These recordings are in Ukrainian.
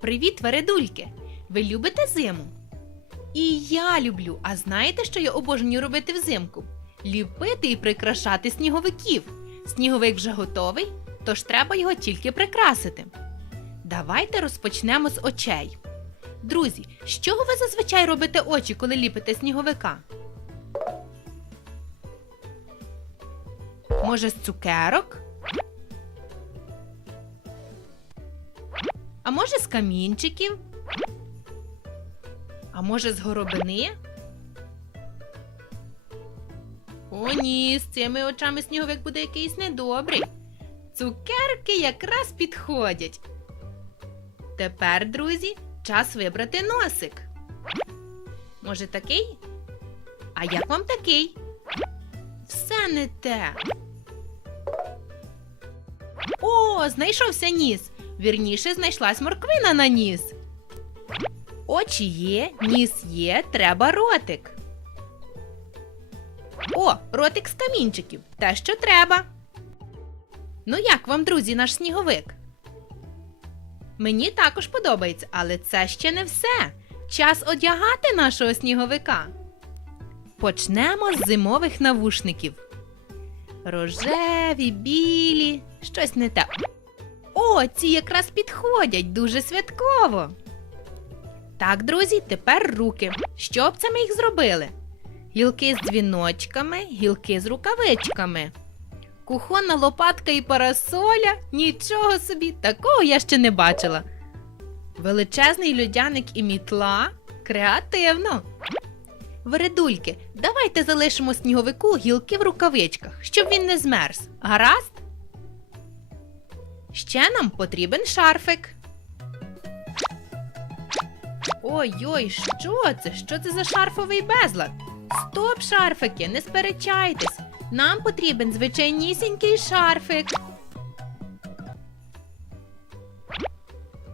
Привіт, вередульки! Ви любите зиму? І я люблю. А знаєте, що я обожнюю робити взимку? Ліпити і прикрашати сніговиків. Сніговик вже готовий, тож треба його тільки прикрасити. Давайте розпочнемо з очей. Друзі, з чого ви зазвичай робите очі, коли ліпите сніговика? Може, з цукерок? А може з камінчиків? А може з горобини? О, ні, з цими очами сніговик буде якийсь недобрий. Цукерки якраз підходять. Тепер, друзі, час вибрати носик. Може, такий? А як вам такий? Все не те. О, знайшовся ніс. Вірніше знайшлась морквина на ніс. Очі є, ніс є, треба ротик. О, ротик з камінчиків. Те, що треба. Ну як вам, друзі, наш сніговик? Мені також подобається, але це ще не все. Час одягати нашого сніговика. Почнемо з зимових навушників. Рожеві, білі, щось не те. Ці якраз підходять дуже святково. Так, друзі, тепер руки. Що б це ми їх зробили? Гілки з дзвіночками, гілки з рукавичками. Кухонна лопатка і парасоля? Нічого собі, такого я ще не бачила. Величезний льодяник і мітла? Креативно. Вередульки, давайте залишимо сніговику гілки в рукавичках, щоб він не змерз. Гаразд? Ще нам потрібен шарфик. Ой-ой, що це? Що це за шарфовий безлад? Стоп, шарфики, не сперечайтесь. Нам потрібен звичайнісінький шарфик.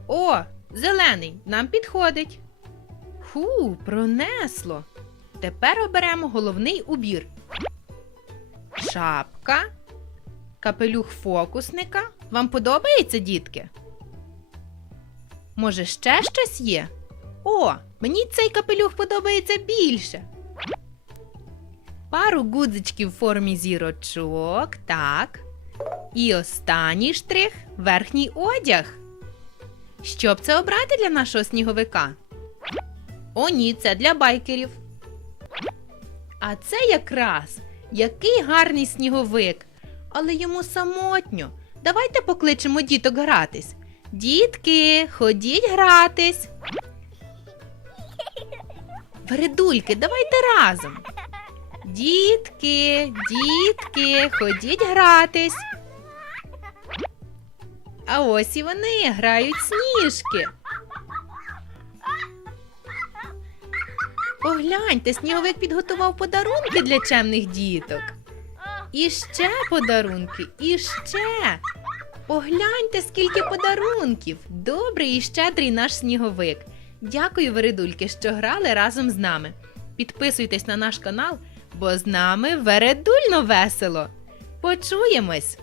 О, зелений, нам підходить. Фу, пронесло. Тепер оберемо головний убір. Шапка, капелюх фокусника. Вам подобається, дітки? Може, ще щось є? О, мені цей капелюх подобається більше. Пару гудзичків в формі зірочок, так. І останній штрих верхній одяг. Що б це обрати для нашого сніговика? О, ні, це для байкерів. А це якраз який гарний сніговик. Але йому самотньо. Давайте покличемо діток гратись. Дітки, ходіть гратись. Вередульки, давайте разом. Дітки, дітки, ходіть гратись. А ось і вони грають сніжки. Погляньте, сніговик підготував подарунки для чемних діток. І ще подарунки, і ще. Погляньте, скільки подарунків. Добрий і щедрий наш сніговик. Дякую, вередульки, що грали разом з нами. Підписуйтесь на наш канал, бо з нами вередульно весело. Почуємось!